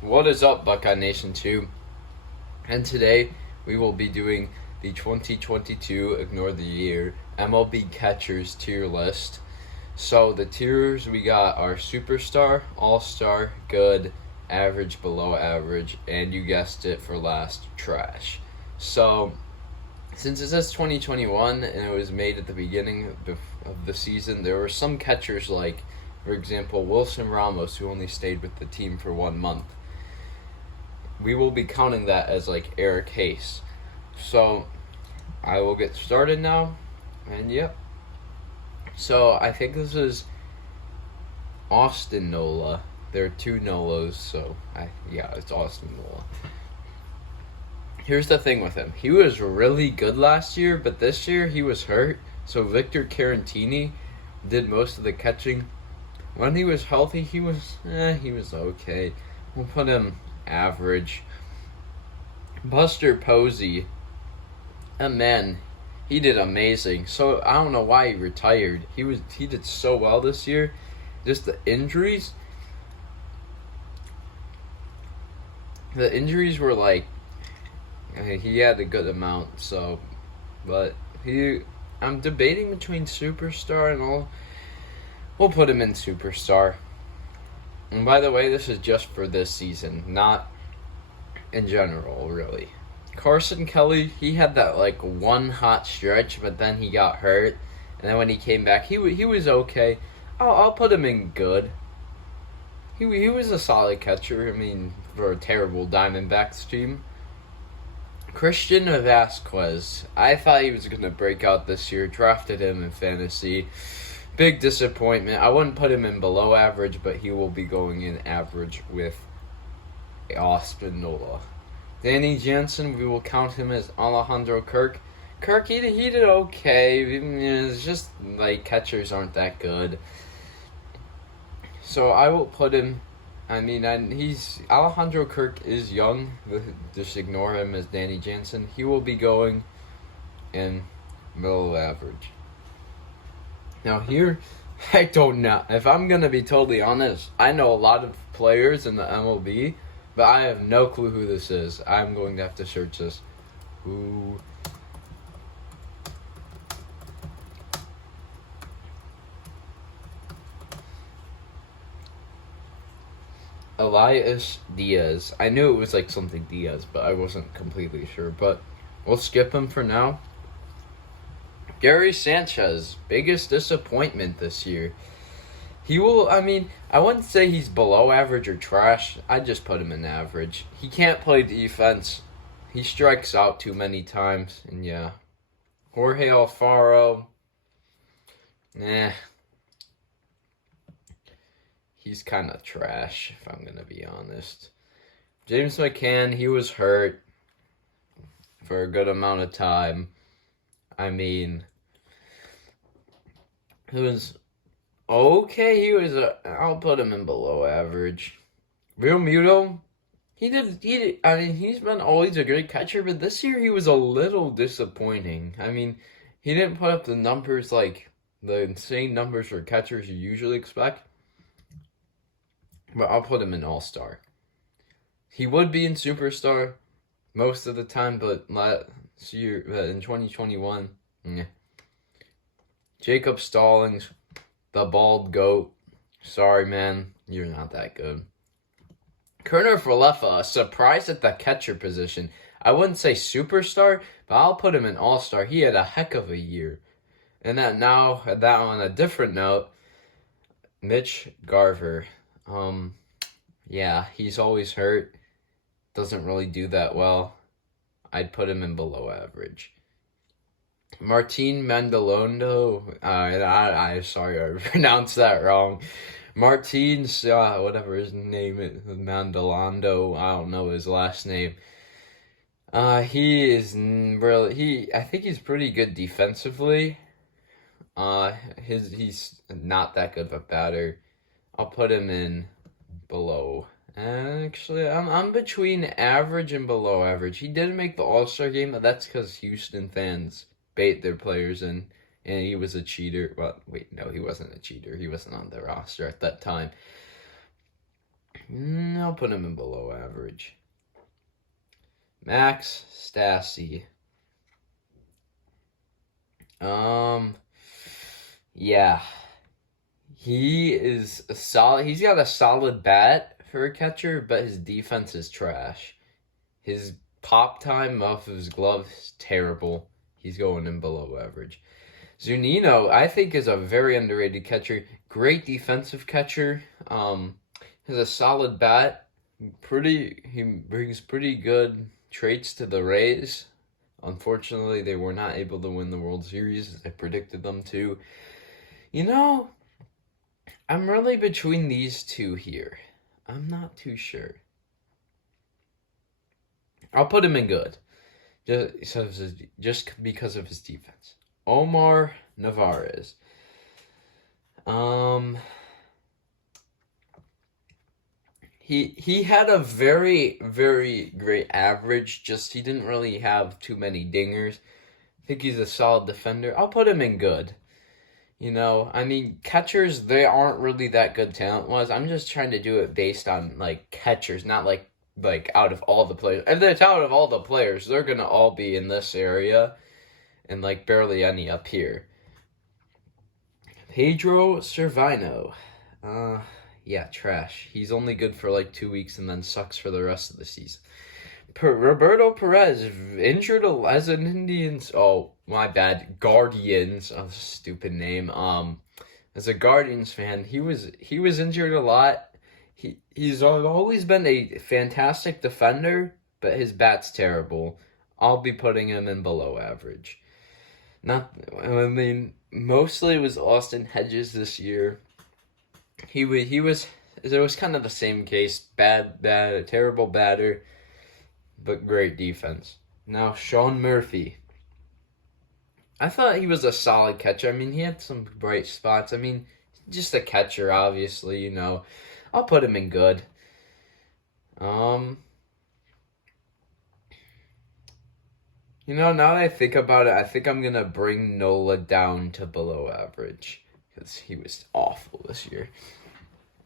What is up, Buckeye Nation 2? And today we will be doing the 2022 Ignore the Year MLB Catchers tier list. So the tiers we got are Superstar, All-Star, Good, Average, Below Average, and you guessed it for last, Trash. So since it says 2021 and it was made at the beginning of the season, there were some catchers like, for example, Wilson Ramos, who only stayed with the team for 1 month. We will be counting that as like Eric Hayes. So I will get started now. And yep. So I think this is Austin Nola. There are 2 Nolas, so it's Austin Nola. Here's the thing with him. He was really good last year, but this year he was hurt. So Victor Carantini did most of the catching. When he was healthy, he was okay. We'll put him average. Buster Posey, man, he did amazing. So I don't know why he retired. He did so well this year. Just the injuries. The injuries were like, he had a good amount. So, but I'm debating between Superstar and all. We'll put him in Superstar. And by the way, this is just for this season, not in general, really. Carson Kelly, he had that like one hot stretch, but then he got hurt, and then when he came back, he was okay. I'll put him in good. He was a solid catcher. I mean, for a terrible Diamondbacks team. Christian Vasquez, I thought he was gonna break out this year. Drafted him in fantasy. Big disappointment. I wouldn't put him in below average, but he will be going in average with Austin Nola. Danny Jansen, we will count him as Alejandro Kirk. Kirk, he did okay. It's just like catchers aren't that good. So I will put him. Alejandro Kirk is young. Just ignore him as Danny Jansen. He will be going in below average. Now here, I don't know. If I'm going to be totally honest, I know a lot of players in the MLB, but I have no clue who this is. I'm going to have to search this. Who? Elias Diaz. I knew it was like something Diaz, but I wasn't completely sure. But we'll skip him for now. Gary Sanchez, biggest disappointment this year. I wouldn't say he's below average or trash. I'd just put him in average. He can't play defense. He strikes out too many times. And yeah. Jorge Alfaro. He's kind of trash, if I'm going to be honest. James Mccann, he was hurt for a good amount of time. He was okay. I'll put him in below average. Real Muto, he's been always a great catcher, but this year he was a little disappointing. He didn't put up the numbers, like the insane numbers for catchers you usually expect. But I'll put him in All-Star. He would be in Superstar most of the time, but last year, in 2021, Jacob Stallings, the bald goat. Sorry, man. You're not that good. Kerner Falefa, a surprise at the catcher position. I wouldn't say Superstar, but I'll put him in All-Star. He had a heck of a year. And that on a different note, Mitch Garver. He's always hurt. Doesn't really do that well. I'd put him in below average. Martin Mendolondo. I'm sorry I pronounced that wrong. Martin's, whatever his name is, Mendolondo. I don't know his last name. I think he's pretty good defensively. He's not that good of a batter. I'll put him in below. Actually, I'm between average and below average. He didn't make the All-Star game, but that's because Houston fans bait their players in, and he was a cheater. Well, wait, no, he wasn't a cheater. He wasn't on the roster at that time. I'll put him in below average. Max Stassi. Yeah. He is a solid. He's got a solid bat for a catcher, but his defense is trash. His pop time off of his glove is terrible. He's going in below average. Zunino, I think, is a very underrated catcher. Great defensive catcher. Has a solid bat. He brings pretty good traits to the Rays. Unfortunately, they were not able to win the World Series as I predicted them to. I'm really between these two here. I'm not too sure. I'll put him in good. Just because of his defense. Omar Navares. He had a very, very great average, just he didn't really have too many dingers. I think he's a solid defender. I'll put him in good. Catchers, they aren't really that good talent-wise. I'm just trying to do it based on, catchers, not, out of all the players. If it's out of all the players, they're going to all be in this area and, barely any up here. Pedro Cervino. Yeah, trash. He's only good for 2 weeks and then sucks for the rest of the season. Roberto Perez, injured as an Indians. Oh, my bad. Guardians. Oh, stupid name. As a Guardians fan, he was injured a lot. He's always been a fantastic defender, but his bat's terrible. I'll be putting him in below average. Mostly it was Austin Hedges this year. It was kind of the same case. Bad, terrible batter, but great defense. Now, Sean Murphy. I thought he was a solid catcher. He had some bright spots. Just a catcher, obviously, I'll put him in good. Now that I think about it, I think I'm going to bring Nola down to below average because he was awful this year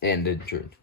and injured.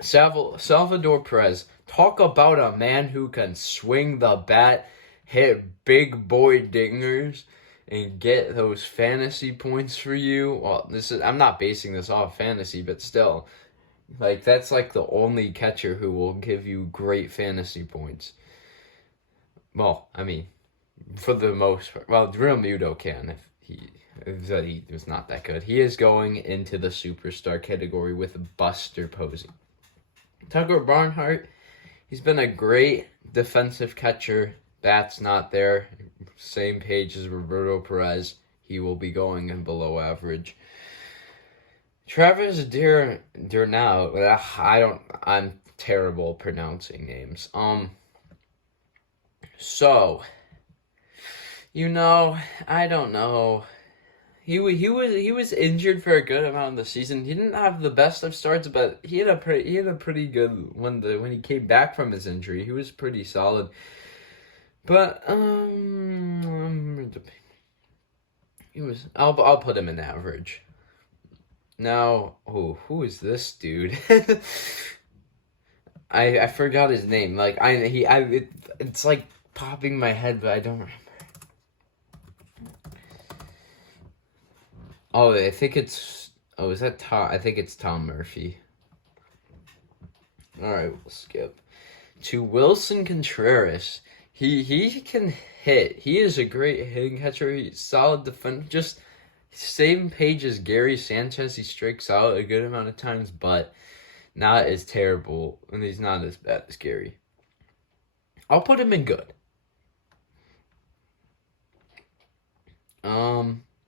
Salvador Perez. Talk about a man who can swing the bat, hit big boy dingers, and get those fantasy points for you. Well, I'm not basing this off fantasy, but still. That's the only catcher who will give you great fantasy points. Well, for the most part. Well, Real Muto can if he was not that good. He is going into the superstar category with Buster Posey. Tucker Barnhart, he's been a great defensive catcher. Bat's not there. Same page as Roberto Perez. He will be going in below average. Travis D'Arnaud, I'm terrible pronouncing names. So, I don't know. He was injured for a good amount of the season. He didn't have the best of starts, but he had a pretty good when he came back from his injury. He was pretty solid. But I'll put him in average. Now, who is this dude? I forgot his name. It's popping my head, but I don't remember. Oh, I think it's. Oh, is that Tom? I think it's Tom Murphy. All right, we'll skip to Wilson Contreras. He can hit. He is a great hitting catcher. He's solid defender. Just same page as Gary Sanchez. He strikes out a good amount of times, but not as terrible, and he's not as bad as Gary. I'll put him in good.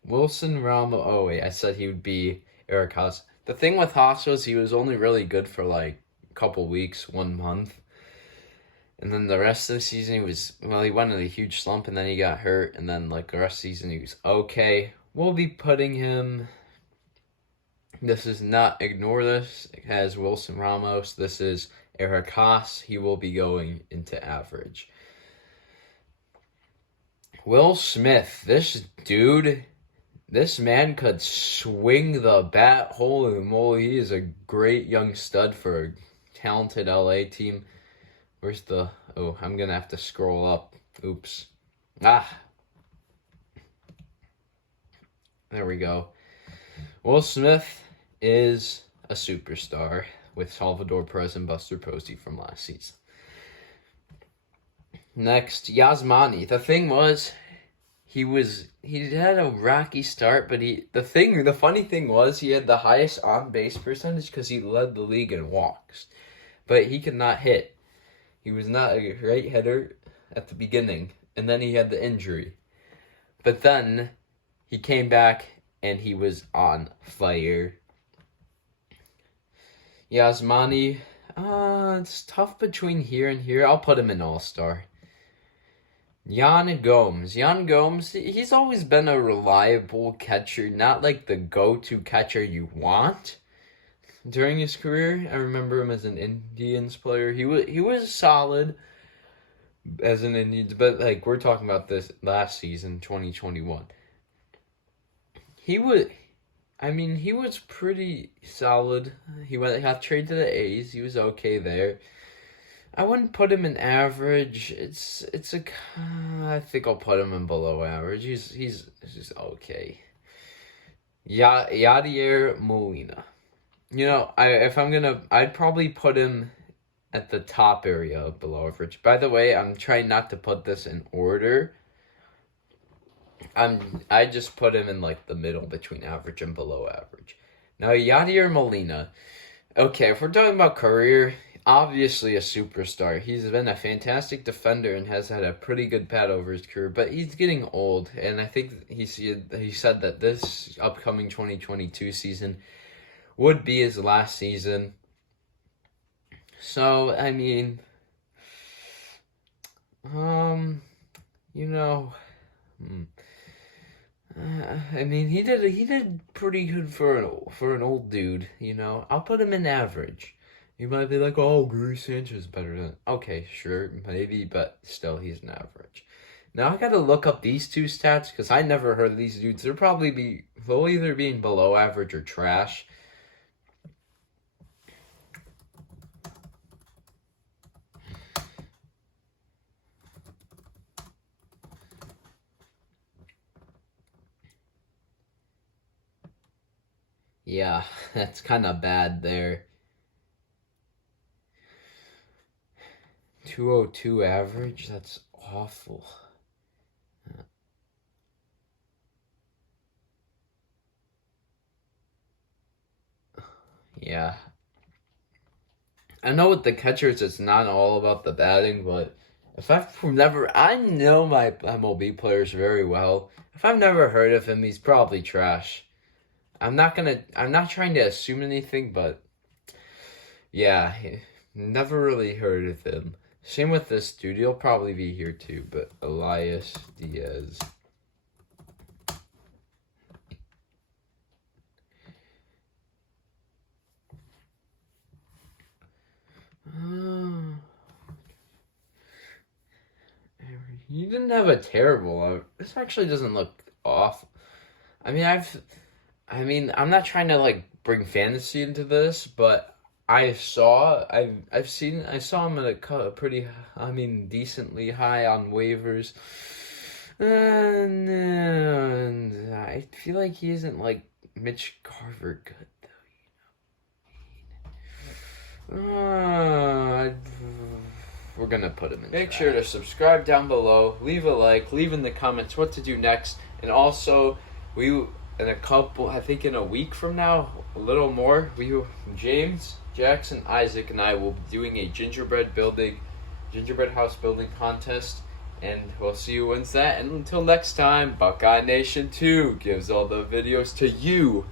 Wilson Ramos. Oh wait, I said he would be Eric Haas. The thing with Haas was he was only really good for a couple weeks, 1 month. And then the rest of the season, he went in a huge slump, and then he got hurt, and then, the rest of the season, he was okay. We'll be putting him, ignore this, it has Wilson Ramos, this is Eric Haas, he will be going into average. Will Smith, this dude, This man could swing the bat. Holy moly, he is a great young stud for a talented LA team. Where's the... Oh, I'm going to have to scroll up. Oops. There we go. Will Smith is a superstar with Salvador Perez and Buster Posey from last season. Next, Yasmani. The thing was, he had a rocky start, but the funny thing was he had the highest on-base percentage because he led the league in walks. But he could not hit. He was not a great hitter at the beginning, and then he had the injury. But then he came back and he was on fire. Yasmani, it's tough between here and here. I'll put him in All-Star. Yan Gomes, he's always been a reliable catcher, not like the go-to catcher you want. During his career, I remember him as an Indians player. He was solid as an Indians, but like we're talking about this last season, 2021. He was pretty solid. He got traded to the A's. He was okay there. I wouldn't put him in average. I think I'll put him in below average. He's okay. Yadier Molina. You know, I'd probably put him at the top area of below average. By the way, I'm trying not to put this in order. I just put him in like the middle between average and below average. Now, Yadier Molina. Okay, if we're talking about career, obviously a superstar. He's been a fantastic defender and has had a pretty good bat over his career, but he's getting old, and I think he said that this upcoming 2022 season would be his last season. So, I mean, he did pretty good for an old dude, you know. I'll put him in average. You might be like, oh, Sanchez is better than... Okay, sure, maybe, but still, he's an average. Now, I gotta look up these two stats, because I never heard of these dudes. They'll either be below average or trash. Yeah, that's kind of bad there. 202 average? That's awful. Yeah. I know with the catchers, it's not all about the batting, but I know my MLB players very well. If I've never heard of him, he's probably trash. I'm not trying to assume anything, but yeah, never really heard of him. Same with this dude, he'll probably be here too, but Elias Diaz. You didn't have a terrible... This actually doesn't look awful. I'm not trying to like bring fantasy into this, but I saw him at a pretty, decently high on waivers, and I feel like he isn't like Mitch Garver good though. We're gonna put him in. Make sure to subscribe down below, leave a like, leave in the comments what to do next, and also in a week from now, a little more, James, Jackson, Isaac, and I will be doing a gingerbread house building contest, and we'll see who wins that. And until next time, Buckeye Nation 2 gives all the videos to you.